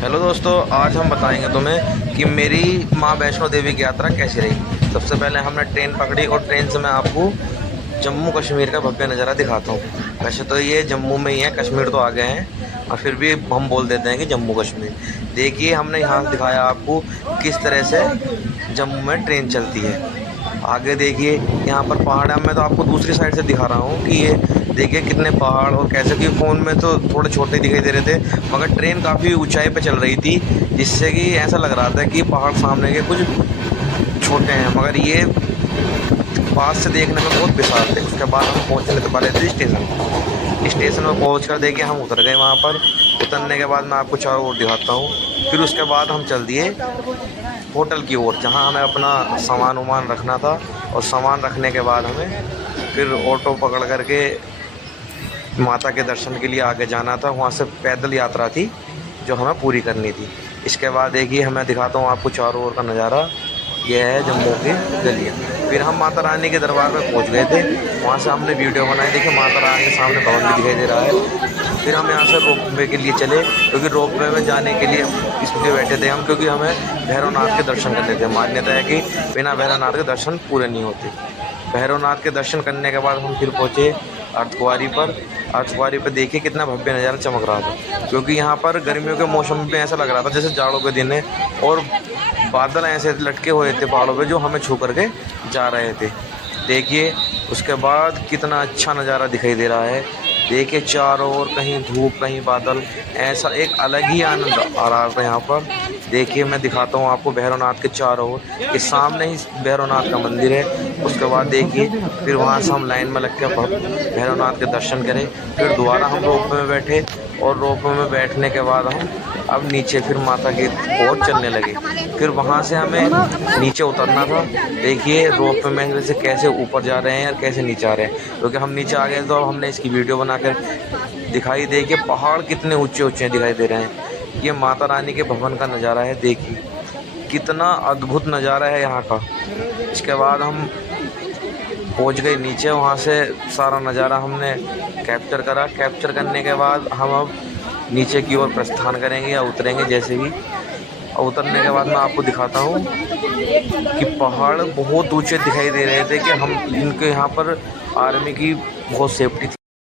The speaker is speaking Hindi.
हेलो दोस्तों, आज हम बताएंगे तुम्हें कि मेरी माँ वैष्णो देवी की यात्रा कैसी रही। सबसे पहले हमने ट्रेन पकड़ी और ट्रेन से मैं आपको जम्मू कश्मीर का भव्य नज़ारा दिखाता हूँ। वैसे तो ये जम्मू में ही है, कश्मीर तो आ गए हैं और फिर भी हम बोल देते हैं कि जम्मू कश्मीर। देखिए, हमने यहाँ से दिखाया आपको किस तरह से जम्मू में ट्रेन चलती है। आगे देखिए, यहाँ पर पहाड़ है। मैं तो आपको दूसरी साइड से दिखा रहा हूँ कि ये देखिए कितने पहाड़ और कैसे कि फ़ोन में तो थोड़े छोटे दिखाई दे रहे थे, मगर ट्रेन काफ़ी ऊंचाई पे चल रही थी, जिससे कि ऐसा लग रहा था कि पहाड़ सामने के कुछ छोटे हैं, मगर ये पास से देखने में बहुत विशाल थे। उसके बाद हम पहुँचने वाले थे स्टेशन। स्टेशन में पहुँच कर देखिए हम उतर गए वहाँ पर। उतरने के बाद मैं आपको चारों ओर दिखाता हूँ। फिर उसके बाद हम चल दिए होटल की ओर, जहाँ हमें अपना सामान वामान रखना था। और सामान रखने के बाद हमें फिर ऑटो पकड़ करके माता के दर्शन के लिए आगे जाना था। वहाँ से पैदल यात्रा थी जो हमें पूरी करनी थी। इसके बाद देखिए मैं दिखाता हूँ आपको चारों ओर का नज़ारा। यह है जम्मू की गलियाँ। फिर हम माता रानी के दरबार में पहुँच गए थे। वहाँ से हमने वीडियो बनाई। देखिए माता रानी के सामने भवन भी दिखाई दे रहा है। फिर हम यहाँ से रोप वे के लिए चले, क्योंकि रोप वे में जाने के लिए इसलिए बैठे थे हम, क्योंकि हमें भैरवनाथ के दर्शन करने थे। मान्यता है कि बिना भैरवनाथ के दर्शन पूरे नहीं होते। भैरवनाथ के दर्शन करने के बाद हम फिर पहुँचे अर्धकुंवारी पर। अर्धकुंवारी पर देखिए कितना भव्य नज़ारा चमक रहा था, क्योंकि यहाँ पर गर्मियों के मौसम में ऐसा लग रहा था जैसे जाड़ों के दिन है। और बादल ऐसे लटके हुए थे पहाड़ों पे जो हमें छू करके जा रहे थे। देखिए उसके बाद कितना अच्छा नज़ारा दिखाई दे रहा है। देखिए चारों ओर कहीं धूप कहीं बादल, ऐसा एक अलग ही आनंद आ रहा था यहाँ पर। देखिए मैं दिखाता हूँ आपको भैरवनाथ के चारों ओर। के सामने ही भैरवनाथ का मंदिर है। उसके बाद देखिए फिर वहाँ से हम लाइन में लग के भैरवनाथ के दर्शन करें। फिर दोबारा हम रोप में बैठे और रोप में बैठने के बाद हम अब नीचे फिर माता की ओर चलने लगे। फिर वहाँ से हमें नीचे उतरना था। देखिए रोप में से कैसे ऊपर जा रहे हैं और कैसे नीचे आ रहे हैं, क्योंकि हम नीचे आ गए तो अब हमने इसकी वीडियो बनाकर दिखाई। देखिए पहाड़ कितने ऊंचे ऊंचे दिखाई दे रहे हैं। ये माता रानी के भवन का नज़ारा है। देखिए कितना अद्भुत नज़ारा है यहाँ का। इसके बाद हम पहुँच गए नीचे। वहाँ से सारा नज़ारा हमने कैप्चर करा। कैप्चर करने के बाद हम अब नीचे की ओर प्रस्थान करेंगे या उतरेंगे जैसे ही। और उतरने के बाद मैं आपको दिखाता हूँ कि पहाड़ बहुत ऊंचे दिखाई दे रहे थे, कि हम इनके यहाँ पर आर्मी की बहुत सेफ्टी थी।